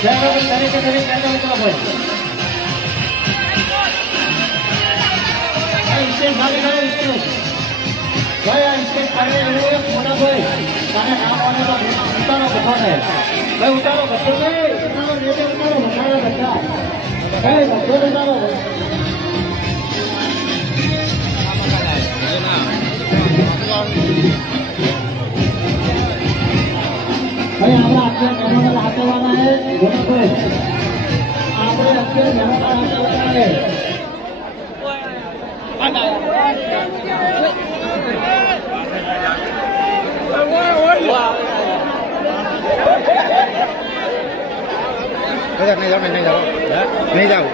ચાલો દરેકે દરેક કાઢો ઉતરો ભાઈ ભાઈ આ સ્ટેજ ખાલી એવું એક મોટા ભાઈ તારે નામ આવે તો ઉતારો બધો ને ભાઈ ઉતારો બધો ને ઉતારો રેતે ઉતારો ઉતારો બધા ભાઈ બધો ઉતારો ભાઈ અત્યારે મહેમાનો હાથવાના હે મોટા ભાઈ આપણે અત્યારે મહેમાનો હાથવાના હે નહીં જાવ નહીં જાવ નહીં જાવ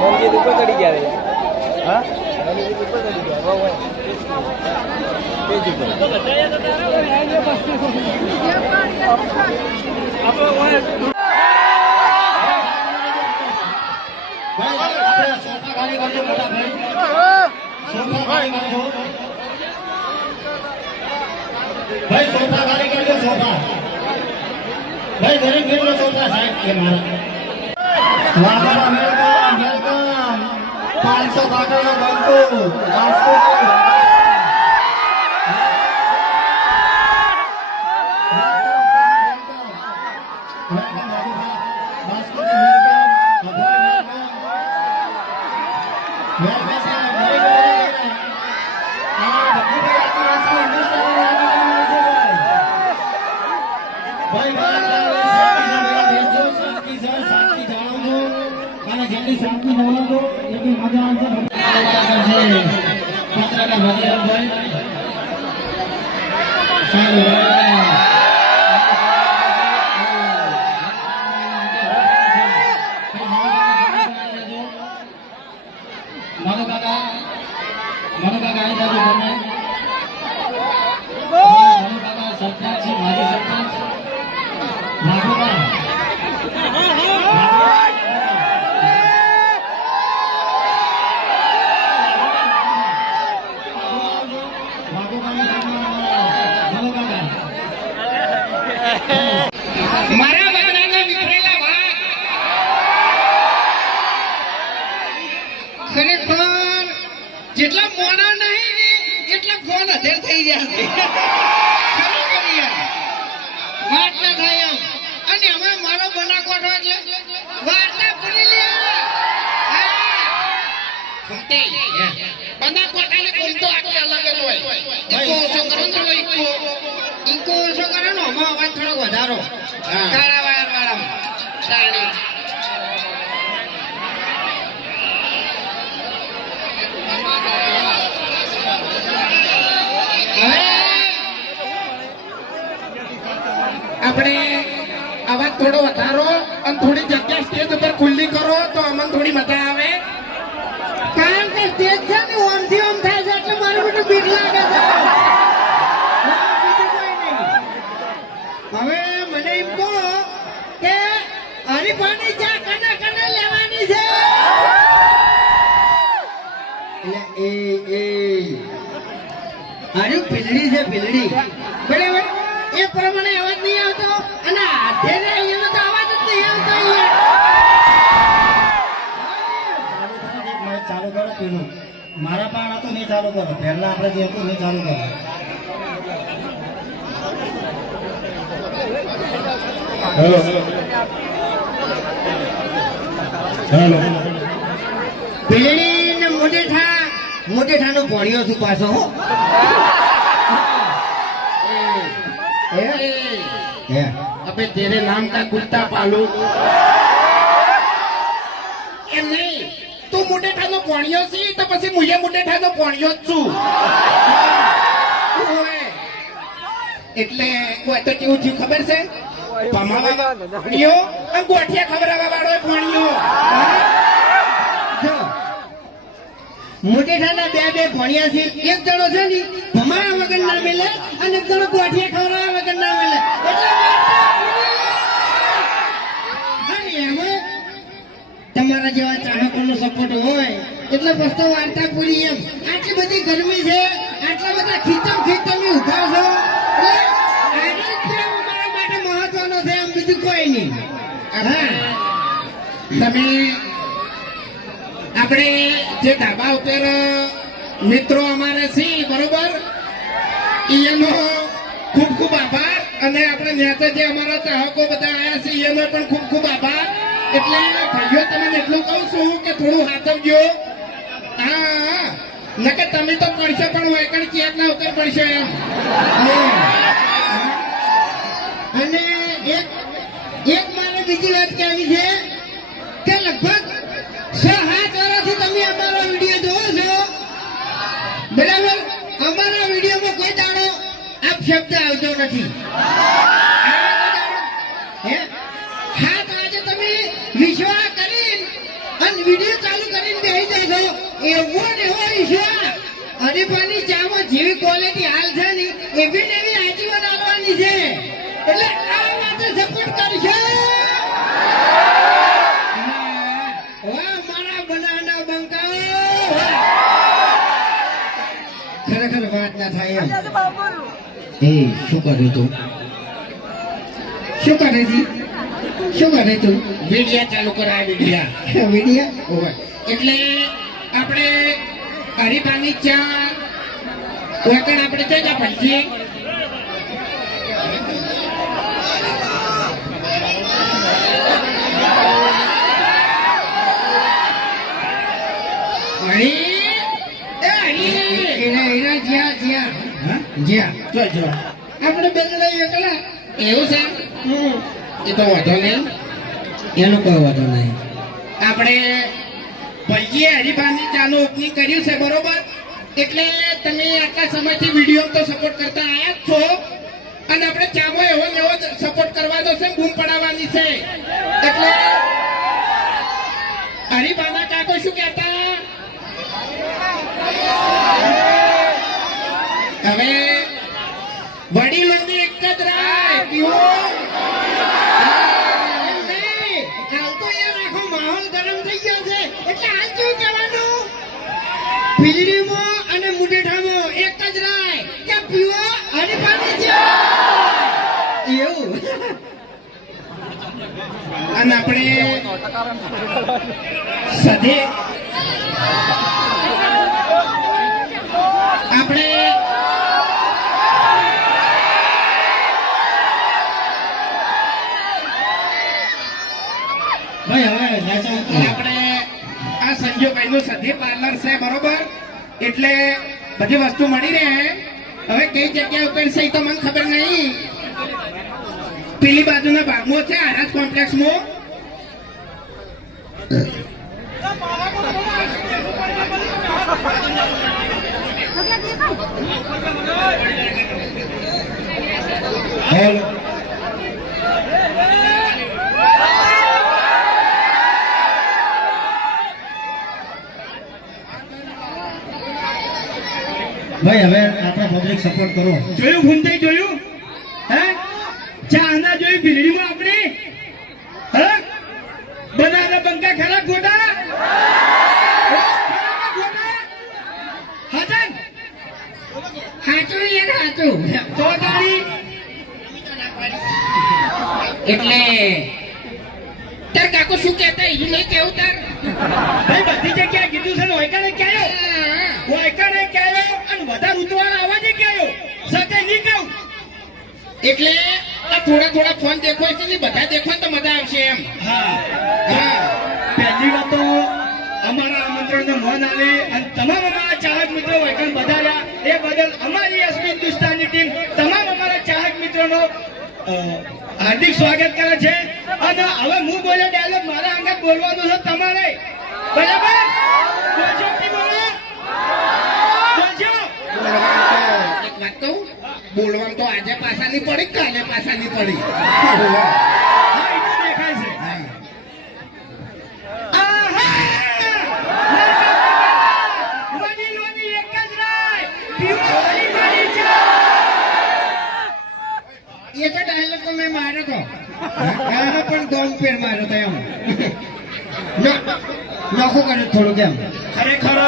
મંદિર ઉપર ચડી ગયા રે હા મંદિર ઉપર ચડી ગયા વાહ વાહ પેજ ઉપર ભાઈ સોફા ખાલી કરજો સોફા ભાઈ દરેક મિત્રો સોફા સાહેબ કે મારા વેલકમ વેલકમ પાંચસો બંકો વાસ્તુ વેલકમ બાબુભાઈ વાસ્તુ વેલકમ અભય વેલકમ વેલકમ સાહેબ very good. આ બકુભાઈ આખી વાસ્તુ હિન્દુસ્તાની રાણી છે ભાઈ ભાઈ શાંતિ બેસજો શાંતિ સર શાંતિ જાળવજો અને જેટલી શાંતિ જાળવજો એટલી મજા આવશે પત્રકાર ભગીરથભાઈ સારું મનુ કાકા મનુ કાકા આવી જાજો તમે મનુ કાકા સરપંચ છે માજી સરપંચ નાગોબા મારા વાળાના વિખરેલા વાળ ખરેખર જેટલા મોણા નહીં ને એટલા ફોન થઈ ગયા વાત ના થાય એમ. અને હવે મારો બનાકોઠો એટલે વાર્તા ભૂલી લે. બનાકોઠાને બોલતો અલગ જ હોય. ઈકો ઓછો કરો ને થોડો ઈકો ઈકો ઓછો કરો ને અવાજ વધારો. વાળા તાણી હવે આપણે અવાજ થોડો વધારો અને થોડી જગ્યા સ્ટેજ ઉપર ખુલ્લી કરો તો અમને થોડી મજા આવે. કારણ કે સ્ટેજ છે ને ઓમથી ઓમ થાય છે એટલે મારું બધું બીક લાગે છે. હવે મને એમ કહો કે હરીફાની ચા કને કને લેવાની છે? એટલે એ એ. હારું પીલડી છે ભીલડી. ચાલુ કરો. પહેલા આપણે જે હતું ચાલુ કરો. હેલો. હેલો. મોટેઠા મોટેઠાનો ભણ્યો છું પાછો હો. અબે તેરે નામ કા કુત્તા પાલુ. એમ નહીં. તું મોટેઠાનો ભણ્યો છી? પછી મુજે મોટેઠાનો ભણ્યો જ છું. એટલે કોઈ તો કેવું થયું ખબર છે? બે બે ભણ્યા છે. એક જણો છે ને ભમાયા વગર ના મેલે અને એક જણો ગોઠિયા ખવડાવ્યા વગર ના મેલે. એટલે અને એમાં તમારા જેવા ચાહકોનો સપોર્ટ હોય એટલે બસ વાર્તા પૂરી એમ. આટલી બધી ગરમી છે, આટલા બધા ખીચમ ખીચમ ઊભા છો. માટે મહત્વનો છે એમ બીજું કોઈ નહીં. તમે આપણે જે ધાબા ઉપર મિત્રો અમારે છે, બરોબર? એનો ખૂબ ખૂબ આભાર. અને આપણે નેતા જે અમારા ચાહકો બધા આવ્યા છે એનો પણ ખૂબ ખૂબ આભાર. એટલે ભાઈઓ, તમને એટલું કહું છું કે થોડું હાથવજો હા. નકે તમે તો પડશે પણ વેકણ ક્યાંક ના ઉતર પડશે અને એક એક મારે બીજી વાત કહેવી છે કે લગભગ છ, સાત વર્ષથી તમે અમારો વીડિયો જોવો છો. બરાબર? અમારા વિડીયોમાં કોઈ દાડો આપ શબ્દ આવતો નથી. હે? હા આજે તમે વિશ્વાસ કરીને અને વીડિયો એવો ને એવો વિશ્વાસ હરીફાની ચામાં જેવી ક્વોલિટી હાલ છે ને એવી ને એવી આજીવન આવવાની છે. એટલે આ વાત સપોર્ટ કરશે વાહ મારા બનાના બંકાઓ. ખરેખર વાત ના થાય એમ. એ શું કર્યું તું? શું કરે છે શું કરે તું? મીડિયા ચાલુ કરાય વિડિયા મીડિયા એટલે આપણે હરીફાની ચા વગર આપણે જઈ જા ભલજી આપણે બેગડા એકલા. એવું છે. એ તો વાંધો નહીં. એનો કોઈ વાંધો નહીં. આપણે ભલજીએ હરિભાની ચાલુ ઓપનિંગ કર્યું છે, બરોબર? એટલે તમે આટલા સમયથી વીડિયો તો સપોર્ટ કરતા આવ્યા જ છો. અને આપણે ચામો એવો એવો સપોર્ટ કરવાનો છે બૂમ પડાવવાની છે. એટલે હરિભાના કાકો શું કહેતા? હવે વડીલોની એક જ રાય પીવો એમ નહીં. હાલ તો યાર આખો માહોલ ગરમ થઈ ગયો છે એટલે હાલ શું કહેવાનું ભીલડીમાં અને મુઢેઠામાં એક જ રાય કે પીવો અને પાણી છે એવું અને આપણે સદે આપણે આપણે આ સંજોગનું સધી પાર્લર છે, બરોબર? એટલે બધી વસ્તુ મળી રહે. હવે કઈ જગ્યા ઉપર છે એ તો મને ખબર નહીં. પેલી બાજુના ભાગમાં છે આરાજ કોમ્પ્લેક્સમાં. હેલો. ભાઈ હવે આપણા પબ્લિક સપોર્ટ કરો. જોયું ભૂમતાઈ જોયું હે ચાહના જોયું ભીલડીમાં આપણે હે બધાના બંકા ખરા ગોટા હાચન હાચું યાર હાચું તો તારી એટલે તાર કાકો શું કહેતા? એ નહીં કેવું તાર. ભાઈ બધી જગ્યાએ કીધું છે ને ઓયકાને કહેયો ઓયકાને કહેયો અને વધારે ઉતવાળા અવાજે કહેયો સકે નહીં કહું. એટલે આ થોડા થોડા ફોન દેખો છે ને બધા દેખો તો મજા આવશે એમ. હા. હા. પહેલી વાત તો અમારા આમંત્રણને મોન આવે અને તમામ અમારા ચાહક મિત્રો વૈકણ વધાર્યા એ બદલ અમારી એસપી હિન્દુસ્તાની ટીમ તમામ અમારા ચાહક મિત્રોનો હાર્દિક સ્વાગત કરે છે. અને હવે હું બોલે ડાયલોગ મારા અંગે બોલવાનું છે તમારે. બરાબર? બોલજો બોલો બોલજો. એક વાત કહું? બોલવાનું તો આજે પાછાની પડી કાલે નહીં પડી હા એ તો દેખાય છે આહા! નોખું કર્યું થોડું કેમ ખરેખર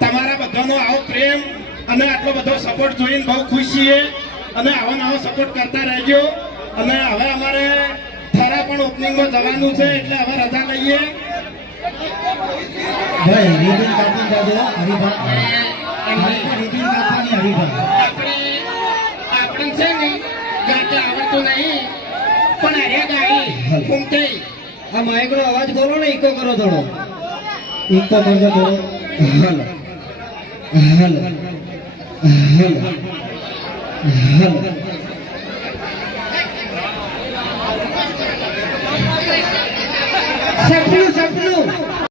તમારા બધાનો આવો પ્રેમ અને આટલો બધો સપોર્ટ જોઈને બહુ ખુશ છીએ. અને આવો નવો સપોર્ટ કરતા રહેજો. અને હવે અમારે થરા પણ ઓપનિંગમાં જવાનું છે એટલે હવે રજા લઈએ. ભાઈ રીબીન કાપી જાજો હરીભાઈ. રીબીન કાપવાની હરીભાઈ. આપણે આપણે છે ને ગાતા આવડતું નહીં પણ અરે ગાડી ઘૂમતે આ માઇકનો અવાજ બોલો ને ઈકો કરો થોડો. ઈકો કરજો થોડો હલો. હલો. હલો. હલો. સપનું સપનું